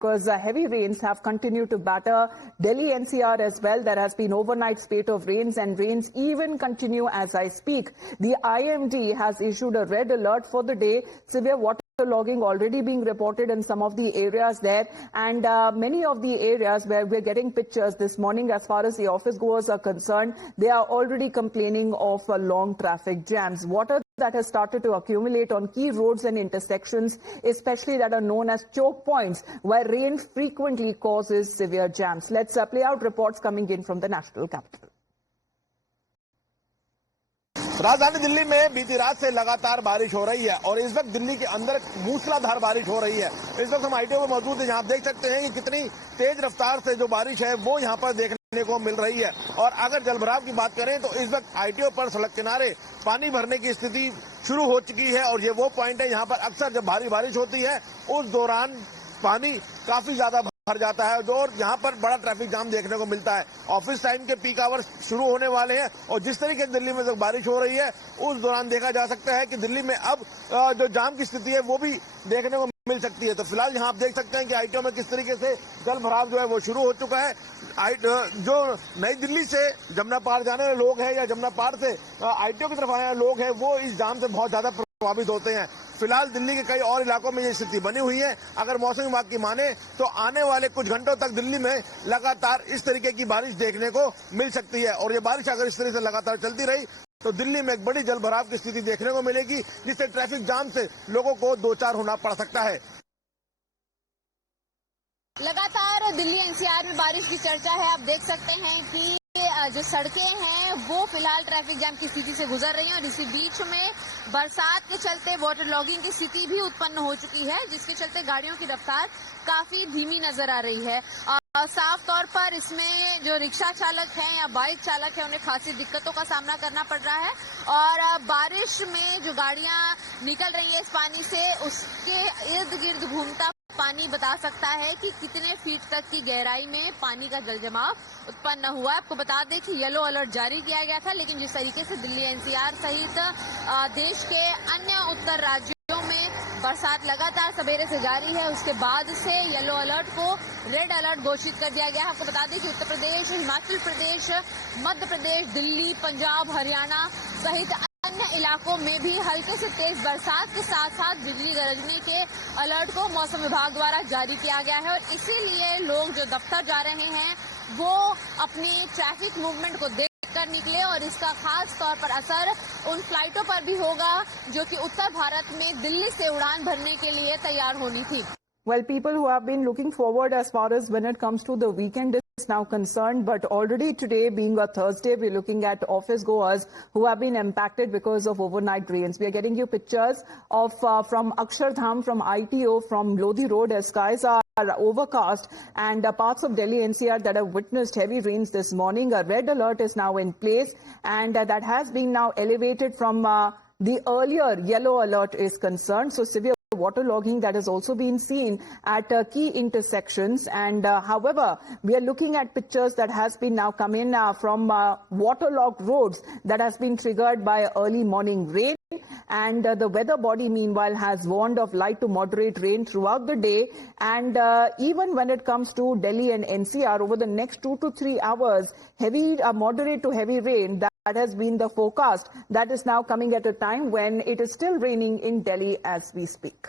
because heavy rains have continued to batter Delhi NCR as well. There has been overnight spate of rains, and rains even continue as I speak. The IMD has issued a red alert for the day. Severe waterlogging already being reported in some of the areas there, and many of the areas where we're getting pictures this morning as far as the office goers are concerned, they are already complaining of long traffic jams. Water that has started to accumulate on key roads and intersections, especially that are known as choke points, where rain frequently causes severe jams. Let's play out reports coming in from the national capital. राजधानी दिल्ली में बीती रात से लगातार बारिश हो रही है और इस वक्त दिल्ली के अंदर मूसलाधार बारिश हो रही है। इस वक्त हम आईटीओ में मौजूद हैं, जहां आप देख सकते हैं कि कितनी तेज रफ्तार से जो बारिश है वो यहां पर देखने को मिल रही है। और अगर जलभराव की बात करें तो इस वक्त आईटीओ पर सड़क किनारे पानी भरने की स्थिति शुरू हो चुकी है और ये वो पॉइंट है यहाँ पर अक्सर जब भारी बारिश होती है उस दौरान पानी काफी ज्यादा भर जाता है और यहाँ पर बड़ा ट्रैफिक जाम देखने को मिलता है। ऑफिस टाइम के पीक आवर्स शुरू होने वाले हैं और जिस तरीके से दिल्ली में जब बारिश हो रही है उस दौरान देखा जा सकता है कि दिल्ली में अब जो जाम की स्थिति है वो भी देखने को मिल सकती है। तो फिलहाल यहाँ आप देख सकते हैं कि आईटीओ में किस तरीके से जल भराव जो है वो शुरू हो चुका है। जो नई दिल्ली से जमुना पार जाने वाले लोग हैं या जमुना पार से आईटीओ की तरफ आने वाले लोग हैं वो इस जाम से बहुत ज्यादा प्रभावित होते हैं। फिलहाल दिल्ली के कई और इलाकों में ये स्थिति बनी हुई है। अगर मौसम विभाग की माने तो आने वाले कुछ घंटों तक दिल्ली में लगातार इस तरीके की बारिश देखने को मिल सकती है और ये बारिश अगर इस तरह से लगातार चलती रही तो दिल्ली में एक बड़ी जल भराव की स्थिति देखने को मिलेगी, जिससे ट्रैफिक जाम से लोगों को दो चार होना पड़ सकता है। लगातार दिल्ली एनसीआर में बारिश की चर्चा है। आप देख सकते हैं कि जो सड़कें हैं वो फिलहाल ट्रैफिक जाम की स्थिति से गुजर रही हैं और इसी बीच में बरसात के चलते वाटर लॉगिंग की स्थिति भी उत्पन्न हो चुकी है, जिसके चलते गाड़ियों की रफ्तार काफी धीमी नजर आ रही है। साफ तौर पर इसमें जो रिक्शा चालक हैं या बाइक चालक हैं उन्हें खासी दिक्कतों का सामना करना पड़ रहा है और बारिश में जो गाड़ियां निकल रही है इस पानी से उसके इर्द गिर्द घूमता पानी बता सकता है कि कितने फीट तक की गहराई में पानी का जल जमाव उत्पन्न हुआ है। आपको बता दें कि येलो अलर्ट जारी किया गया था, लेकिन जिस तरीके से दिल्ली एनसीआर सहित देश के अन्य उत्तर राज्यों में बरसात लगातार सवेरे से जारी है, उसके बाद से येलो अलर्ट को रेड अलर्ट घोषित कर दिया गया है। आपको बता दें कि उत्तर प्रदेश, हिमाचल प्रदेश, मध्य प्रदेश, दिल्ली, पंजाब, हरियाणा सहित अन्य इलाकों में भी हल्के से तेज बरसात के साथ साथ बिजली गरजने के अलर्ट को मौसम विभाग द्वारा जारी किया गया है और इसीलिए लोग जो दफ्तर जा रहे हैं वो अपनी ट्रैफिक मूवमेंट को देख कर निकले और इसका खास तौर पर असर उन फ्लाइटों पर भी होगा जो कि उत्तर भारत में दिल्ली से उड़ान भरने के लिए तैयार होनी थी। Well, people who have been looking forward as far as when it comes to the weekend is now concerned, but already today being a Thursday, we're looking at office goers who have been impacted because of overnight rains. We are getting you pictures of from Akshardham, from ITO, from Lodi Road as skies are overcast and parts of Delhi NCR that have witnessed heavy rains this morning. A red alert is now in place and that has been now elevated from the earlier yellow alert is concerned. So severe waterlogging that has also been seen at key intersections and however we are looking at pictures that has been now come in from waterlogged roads that has been triggered by early morning rain and the weather body meanwhile has warned of light to moderate rain throughout the day and even when it comes to Delhi and NCR over the next 2 to 3 hours heavy moderate to heavy rain that has been the forecast that is now coming at a time when it is still raining in Delhi as we speak.